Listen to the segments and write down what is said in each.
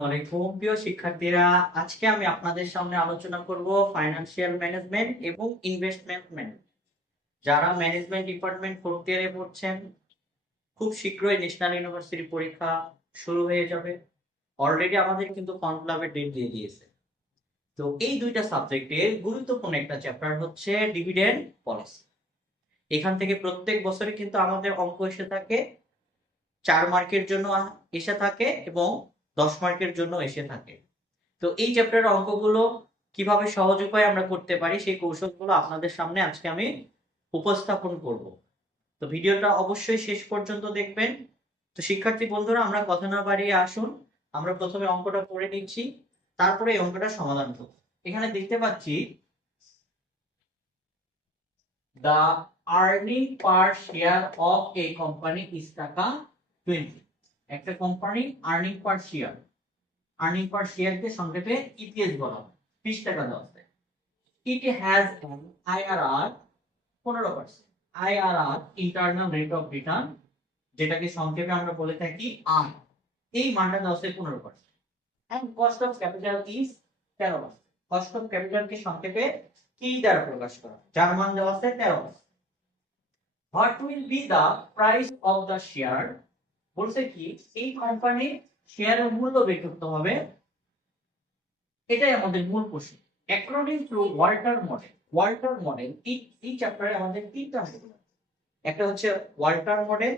ওয়ালাইকুম প্রিয় শিক্ষার্থীরা, আজকে আমি আপনাদের সামনে আলোচনা করব ফাইন্যান্সিয়াল ম্যানেজমেন্ট এবং ইনভেস্টমেন্ট ম্যানেজমেন্ট। যারা ম্যানেজমেন্ট ডিপার্টমেন্ট ফোর্থ ইয়ারে পড়ছেন, খুব শীঘ্রই ন্যাশনাল ইউনিভার্সিটি পরীক্ষা শুরু হয়ে যাবে। অলরেডি আমাদের কিন্তু কনক্লাভের ডেট দিয়ে দিয়েছে। তো এই দুইটা সাবজেক্টের গুরুত্বপূর্ণ একটা চ্যাপ্টার হচ্ছে ডিভিডেন্ড পলিসি। এখান থেকে প্রত্যেক বছরে কিন্তু আমাদের অঙ্ক এসে থাকে, 4 মার্কের জন্য এসে থাকে এবং 10 মার্কের জন্য এসে থাকে। তো এই চ্যাপ্টারের অঙ্কগুলো কিভাবে সহজ উপায়ে আমরা করতে পারি সেই কৌশলগুলো আপনাদের সামনে আজকে আমি উপস্থাপন করব। তো ভিডিওটা অবশ্যই শেষ পর্যন্ত দেখবেন। তো শিক্ষার্থী বন্ধুরা, আমরা কথা না বাড়িয়ে আসুন আমরা প্রথমে অঙ্কটা পড়ে নিচ্ছি, তারপরে এই অঙ্কটা সমাধান করব। এখানে দেখতে পাচ্ছি the earning per share of a company is টাকা 20। একটা কোম্পানি আর্নিং পার শেয়ার, আর্নিং পার শেয়ারকে সংক্ষেপে ইপিএস বলা হয়, 20 টাকা দেওয়া আছে। It has an IRR 15%, IRR internal rate of return, যেটাকে সংক্ষেপে আমরা বলে থাকি আর। এই মানটা দেওয়া আছে 15%। and cost of capital is 13%। Cost of ক্যাপিটালকে সংক্ষেপে কি দ্বারা প্রকাশ করা, যার মান দেওয়া আছে 13%। What will be the price of the share? বলছে কি এই কোম্পানির শেয়ারের মূল্য বের করতে হবে, এটাই আমাদের মূল প্রশ্ন। According to Walter model, Walter model এই চ্যাপ্টারে আমাদের তিনটা মডেল, একটা হচ্ছে ওয়াল্টার মডেল,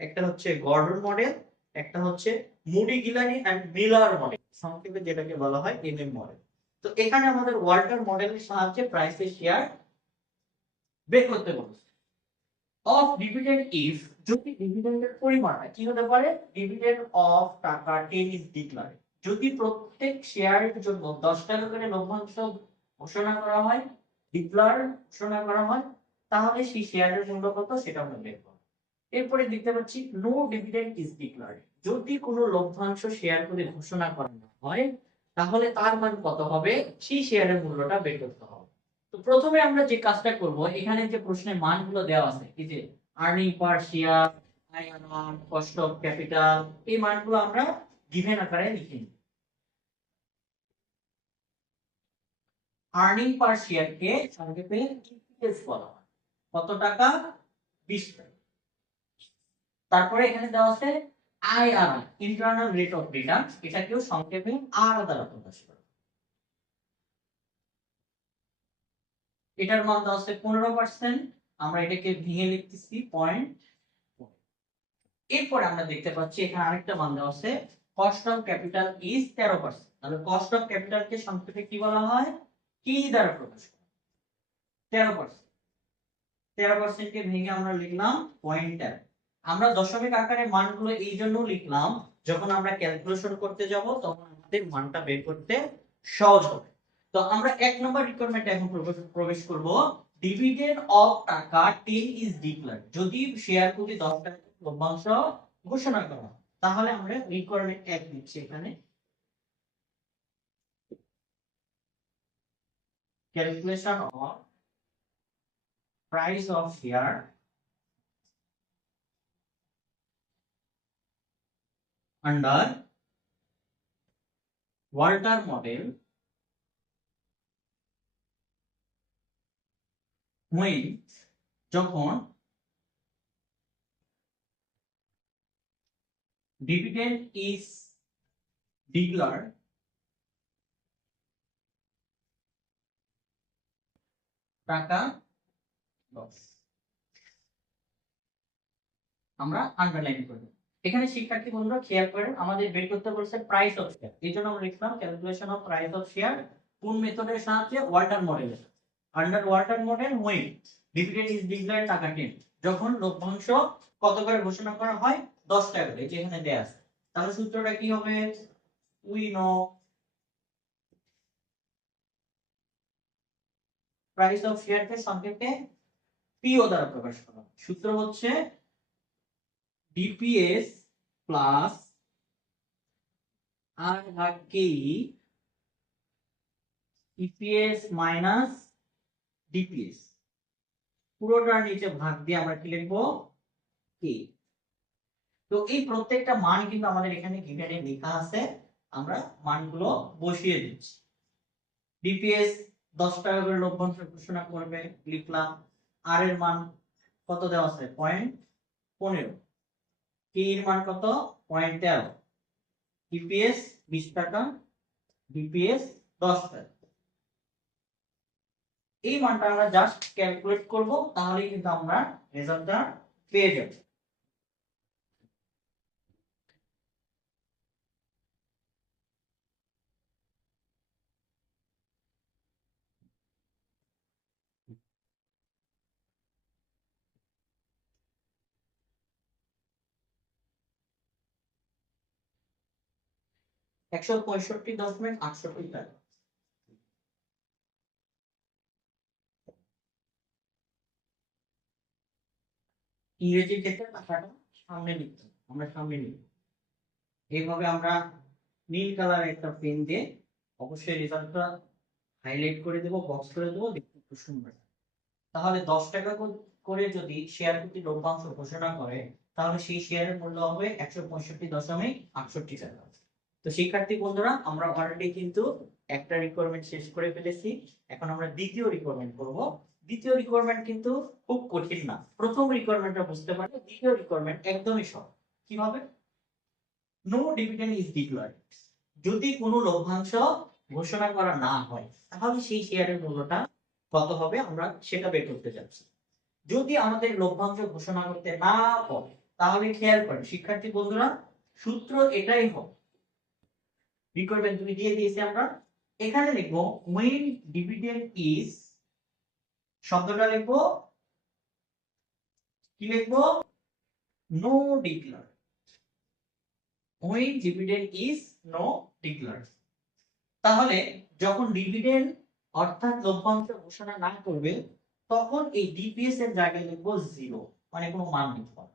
একটা হচ্ছে গর্ডন মডেল, একটা হচ্ছে Modigliani and Miller model, সংক্ষেপে যেটাকে বলা হয় এমএম মডেল। তো এখানে আমাদের ওয়াল্টার মডেলের সাহায্যে প্রাইসের শেয়ার বের করতে বলেছে। অফ ডিভিডেন্ড ইফ, যদি ডিভিডেন্ডের পরিমাণ কি হতে পারে, ডিভিডেন্ড অফ টাকা 10 ইজ ডিক্লারেড, যদি প্রত্যেক শেয়ারের জন্য 10 টাকা করে লভ্যাংশ ঘোষণা করা হয়, ডিক্লার ঘোষণা করা হয়, তাহলে সেই শেয়ারের মূল্য কত সেটা আমরা বের করব। এরপরে দেখতে পাচ্ছি নো ডিভিডেন্ড ইজ ডিক্লারেড, যদি কোনো লভ্যাংশ শেয়ার করে ঘোষণা করা না হয় তাহলে তার মান কত হবে সেই শেয়ারের মূল্যটা বের করতে হবে। তো প্রথমে আমরা যে কাজটা করব, এখানে যে প্রশ্নের মানগুলো দেওয়া আছে, এই যে earning per share, IRR, cost of capital, এই মানগুলো আমরা গিভেন আকারে লিখে নিই। আর্নিং পার শেয়ারকে সংক্ষেপে ইপিএস বলা হয়। কত টাকা? 20 টাকা। তারপরে এখানে দেওয়া আছে IRR, internal rate of return, এটাকেও সংক্ষেপে আর দ্বারা প্রকাশ করা। এটার মান দেওয়া আছে 15%, আমরা এটাকে ভেঙে লিখতেছি পয়েন্ট। এরপর আমরা দেখতে পাচ্ছি এখানে আরেকটা মান দেওয়া আছে কস্ট অফ ক্যাপিটাল ইজ 13%। তাহলে কস্ট অফ ক্যাপিটালকে সংক্ষেপে কি বলা হয়, কি দ্বারা প্রকাশ করা, 13%। 13% কে ভেঙে আমরা লিখলাম পয়েন্ট। আমরা দশমিক আকারে মানগুলো এই জন্য লিখলাম, যখন আমরা ক্যালকুলেশন করতে যাব তখন আমাদের মানটা বের করতে সহজ হবে। তো আমরা 1 নম্বর রিকোয়ারমেন্টে এখন প্রবেশ করব। ডিভিডেন্ড অফ টাকা 10 ইজ ডিক্লার্ড, যদি শেয়ার প্রতি 10 টাকা লভ্যাংশ ঘোষণা করা হয়, তাহলে আমরা রিকোয়ারমেন্ট 1 দিচ্ছি এখানে। Calculation of price of share under Walter model when, যখন dividend is declared টাকা 10। আমরা আন্ডারলাইন করব। এখানে শিক্ষার্থী বন্ধুরা খেয়াল করেন, আমাদের বের করতে বলছে প্রাইস অফ শেয়ার, এইজন্য আমরা লিখলাম calculation of price of share কোন মেথডের সাহায্যে, ওয়াল্টার মডেলের। Under Walter model when dividend is declared টাকা 10, যখন লভ্যাংশ কত করে ঘোষণা করা হয়, 10 টাকা করে, যেখানে দেয়া আছে। তাহলে সূত্রটা কি হবে, উই নো প্রাইস অফ শেয়ারকে সংক্ষেপে পিও দ্বারা প্রকাশ করা, সূত্র হচ্ছে ডিপিএস প্লাস আর ভাগ কে, ইপিএস মাইনাস ডিপিএস, পুরোটার নিচে ভাগ দিয়ে আমরা কি লিখবো, কে। তো এই প্রত্যেকটা মান কিন্তু আমাদের এখানে গিভেনে লেখা আছে, আমরা মানগুলো বসিয়ে দিচ্ছি। ডিপিএস 10 টাকা করে লভ্যাংশ ঘোষণা করবে, লিখলাম। আর এর মান কত দেওয়া আছে? 0.15। কে এর মান কত? 0.13। ডিপিএস 20 টাকা, ডিপিএস 10 টাকা। এই মানটা আমরা জাস্ট ক্যালকুলেট করব, তাহলেই কিন্তু আমরা রেজাল্টটা পেয়ে যাব। $165.68 টাকা। ইংরেজির ক্ষেত্রে টাকাটা সামনে লিখতে হবে, আমরা সামনে লিখব। এইভাবে আমরা নীল কালার একটা পেন দিয়ে অবশ্যই রেজাল্টটা হাইলাইট করে দেব, বক্স করে দেব, দেখতে খুব সুন্দর। তাহলে 10 টাকা করে যদি শেয়ার প্রতি লভ্যাংশ ঘোষণা করে, তাহলে সেই শেয়ারের মূল্য হবে 165.68 টাকা। তো শিক্ষার্থী বন্ধুরা, আমরা অলরেডি কিন্তু একটা রিকোয়ারমেন্ট শেষ করে ফেলেছি। এখন আমরা দ্বিতীয় রিকোয়ারমেন্ট করব। দ্বিতীয় রিকোয়ারমেন্ট কিন্তু খুব কঠিন না, প্রথম রিকোয়ারমেন্টটা বুঝতে পারলে দ্বিতীয় রিকোয়ারমেন্ট একদমই সহজ। কিভাবে? No dividend is declared. যদি কোনো লভ্যাংশ ঘোষণা করা না হয়, তাহলে সেই শেয়ারের মূল্যটা কত হবে আমরা সেটা বের করতে যাচ্ছি। যদি আমাদের লভ্যাংশ ঘোষণা করতে না পারে, তাহলে খেয়াল করেন শিক্ষার্থী বন্ধুরা, সূত্র এটাই হবে। রিকোয়ারমেন্ট তুমি দিয়ে দিয়েছি, আমরা এখানে লিখবো when dividend is, শব্দটা লিখবো, কি লিখবো? No declare. when dividend is no declared। তাহলে যখন ডিভিডেন্ড অর্থাৎ লভ্যাংশ ঘোষণা না করবে, তখন এই ডিপিএস এর জায়গায় লিখবো 0, মানে কোনো মান লিখবো না।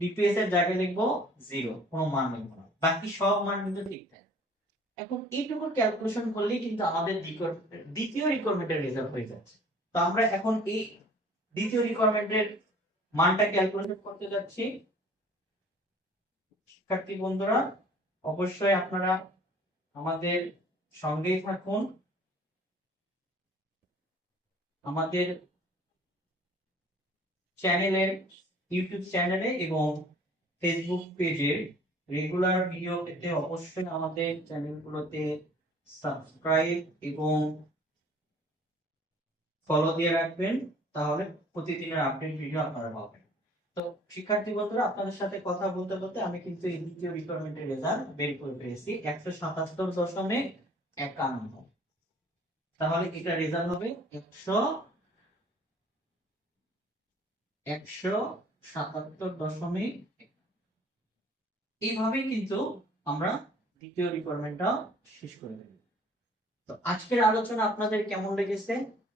ডিপিএস এর জায়গায় লিখবো 0, কোনো মান লিখবো না, বাকি সব মান কিন্তু ঠিক থাকে। এখন এইটুকু ক্যালকুলেশন করলেই কিন্তু আমাদের দ্বিতীয় রিকোয়ারমেন্টের রেজাল্ট হয়ে যাচ্ছে। তো আমরা এখন এই দ্বিতীয় রিকোয়ারমেন্টের মানটা ক্যালকুলেট করতে যাচ্ছি। শিক্ষার্থী বন্ধুরা, অবশ্যই আপনারা আমাদের সঙ্গেই থাকুন। আমাদের চ্যানেলের, ইউটিউব চ্যানেলে এবং ফেসবুক পেজে রেগুলার ভিডিও পেতে অবশ্যই আমাদের চ্যানেলগুলোতে সাবস্ক্রাইব এবং ফলো দিয়ে রাখবেন, তাহলে প্রতিদিনের আপডেট ভিডিও আপনারা পাবেন। তো শিক্ষার্থী বন্ধুরা, আপনাদের সাথে কথা বলতে বলতে আমি কিন্তু এই দ্বিতীয় রিকোয়ারমেন্টের রেজাল্ট বের করে পেয়েছি 177.51। তাহলে এটা রেজাল্ট হবে 177.1। এইভাবেই কিন্তু আমরা দ্বিতীয় রিকোয়ারমেন্টটা শেষ করে দেব। তো আজকের আলোচনা আপনাদের কেমন লেগেছে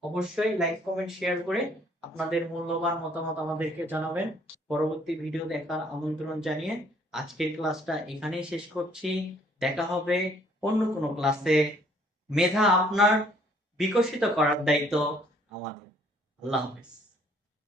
অবশ্যই লাইক, কমেন্ট, শেয়ার করে আপনাদের মূল্যবান মতামত আমাদেরকে জানাবেন। পরবর্তী ভিডিও দেখার আমন্ত্রণ জানিয়ে আজকের ক্লাসটা এখানেই শেষ করছি। দেখা হবে অন্য কোনো ক্লাসে। মেধা আপনার, বিকশিত করার দায়িত্ব আমাদের। আল্লাহ হাফেজ।